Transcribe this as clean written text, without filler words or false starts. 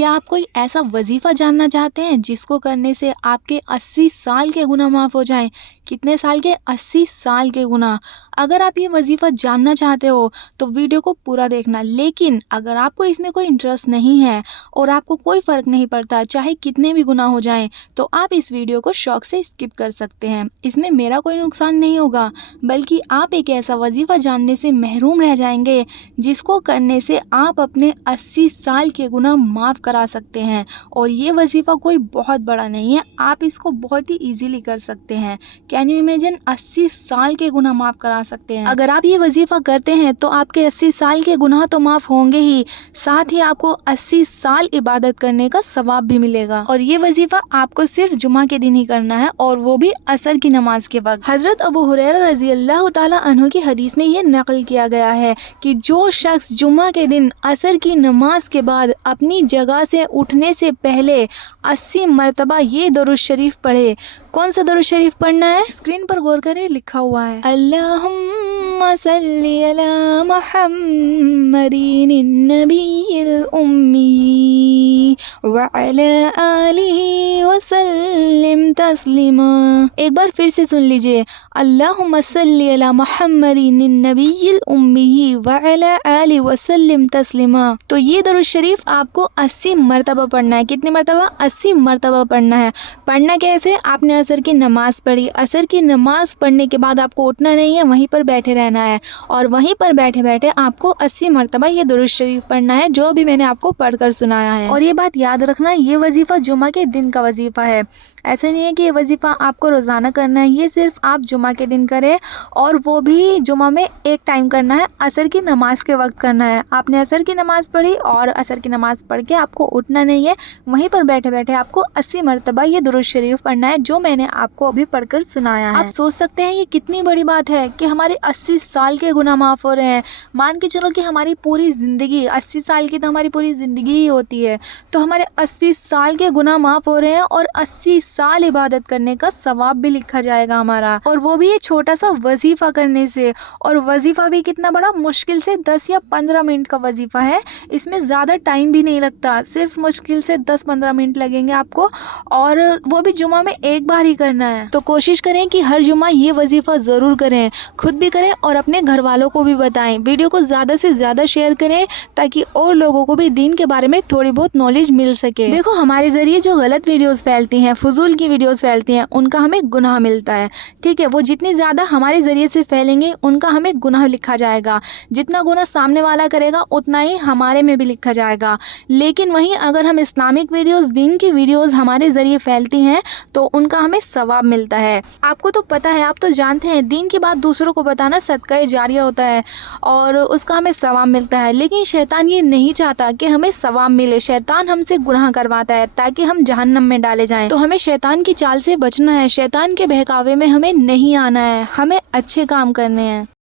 کیا آپ کوئی ایسا وظیفہ جاننا چاہتے ہیں جس کو کرنے سے آپ کے 80 سال کے گناہ معاف ہو جائیں؟ کتنے سال کے؟ 80 سال کے گناہ۔ اگر آپ یہ وظیفہ جاننا چاہتے ہو تو ویڈیو کو پورا دیکھنا، لیکن اگر آپ کو اس میں کوئی انٹرسٹ نہیں ہے اور آپ کو کوئی فرق نہیں پڑتا چاہے کتنے بھی گناہ ہو جائیں، تو آپ اس ویڈیو کو شوق سے اسکپ کر سکتے ہیں۔ اس میں میرا کوئی نقصان نہیں ہوگا، بلکہ آپ ایک ایسا وظیفہ جاننے سے محروم رہ جائیں گے جس کو کرنے سے آپ اپنے 80 سال کے گناہ معاف کرا سکتے ہیں۔ اور یہ وظیفہ کوئی بہت بڑا نہیں ہے، آپ اس کو بہت ہی ایزیلی کر سکتے ہیں۔ کین یو امیجن 80 سال کے گناہ معاف کرا سکتے ہیں؟ اگر آپ یہ وظیفہ کرتے ہیں تو آپ کے 80 سال کے گناہ تو معاف ہوں گے ہی، ساتھ ہی آپ کو 80 سال عبادت کرنے کا ثواب بھی ملے گا۔ اور یہ وظیفہ آپ کو صرف جمعہ کے دن ہی کرنا ہے، اور وہ بھی عصر کی نماز کے وقت۔ حضرت ابو ہریرہ رضی اللہ تعالی عنہ کی حدیث میں یہ نقل کیا گیا ہے کہ جو شخص جمعہ کے دن عصر کی نماز کے بعد اپنی جگہ سے اٹھنے سے پہلے 80 مرتبہ یہ درود شریف پڑھے۔ کون سا درود شریف پڑھنا ہے؟ اسکرین پر غور کریں، لکھا ہوا ہے اللہم صلی علی محمد النبی الامی وعلی آلہ وسلم تسلیما۔ ایک بار پھر سے سن لیجئے، اللہم صلی علی محمد النبی الامی وعلی آلہ وسلم تسلیما۔ تو یہ درود شریف آپ کو 80 مرتبہ پڑھنا ہے۔ کتنی مرتبہ؟ 80 مرتبہ پڑھنا ہے۔ پڑھنا کیسے؟ آپ نے عصر کی نماز پڑھی، عصر کی نماز پڑھنے کے بعد آپ کو اٹھنا نہیں ہے، وہیں پر بیٹھے رہنا ہے، اور وہیں پر بیٹھے بیٹھے آپ کو 80 مرتبہ یہ درود شریف پڑھنا ہے جو بھی میں نے آپ کو پڑھ کر سنایا ہے۔ اور یہ بات یاد رکھنا، یہ وظیفہ جمعہ کے دن کا وظیفہ ہے، ایسا نہیں ہے کہ یہ وظیفہ آپ کو روزانہ کرنا ہے، یہ صرف آپ جمعہ کے دن کریں، اور وہ بھی جمعہ میں ایک ٹائم کرنا ہے، عصر کی نماز کے وقت کرنا ہے۔ آپ نے عصر کی نماز پڑھی اور عصر کی نماز پڑھ کے آپ کو اٹھنا نہیں ہے، وہیں پر بیٹھے بیٹھے آپ کو 80 مرتبہ یہ درود شریف پڑھنا ہے جو میں نے آپ کو ابھی پڑھ کر سنایا ہے۔ آپ سوچ سکتے ہیں یہ کتنی بڑی بات ہے کہ ہمارے 80 سال کے گناہ معاف ہو رہے ہیں۔ مان کے چلو کہ ہماری پوری زندگی 80 سال کی تو ہماری پوری زندگی ہی ہوتی ہے، تو ہمارے 80 سال کے گناہ معاف ہو رہے ہیں، اور 80 سال عبادت کرنے کا ثواب بھی لکھا جائے گا ہمارا، اور وہ بھی یہ چھوٹا سا وظیفہ کرنے سے۔ اور وظیفہ بھی کتنا بڑا، مشکل سے 10 یا 15 منٹ کا وظیفہ ہے، اس میں زیادہ ٹائم بھی نہیں لگتا، صرف مشکل سے 10-15 منٹ لگیں گے آپ کو، اور وہ بھی جمعہ میں ایک بار ہی کرنا ہے۔ تو کوشش کریں کہ ہر جمعہ یہ وظیفہ ضرور کریں، خود بھی کریں اور اپنے گھر والوں کو بھی بتائیں۔ ویڈیو کو زیادہ سے زیادہ شیئر کریں تاکہ اور لوگوں کو بھی دین کے بارے میں تھوڑی بہت نالج مل سکے۔ دیکھو، ہمارے ذریعے جو غلط ویڈیوز پھیلتی ہیں، فضول کی ویڈیوز پھیلتی ہیں، ان کا ہمیں گناہ ملتا ہے، ٹھیک ہے؟ وہ جتنی زیادہ ہمارے ذریعے سے پھیلیں گے ان کا ہمیں گناہ لکھا جائے گا، جتنا گناہ سامنے والا کرے گا اتنا ہی ہمارے میں بھی لکھا جائے گا۔ لیکن وہیں اگر ہم اسلامک ویڈیوز، دین کی ویڈیوز ہمارے ذریعے پھیلتی ہیں تو ان کا ہمیں ثواب ملتا ہے۔ آپ کو تو پتہ ہے، آپ تو جانتے ہیں دین کی بات دوسروں کو بتانا صدقہ جاریہ ہوتا ہے، اور اس کا ہمیں ثواب ملتا ہے۔ لیکن شیطان یہ نہیں چاہتا کہ ہمیں ثواب ملے، شیطان ہم سے گناہ کرواتا ہے تاکہ ہم جہنم میں ڈالے جائیں۔ تو ہمیں شیطان کی چال سے بچنا ہے، شیطان کے بہکاوے میں ہمیں نہیں آنا ہے، ہمیں اچھے کام کرنے ہیں۔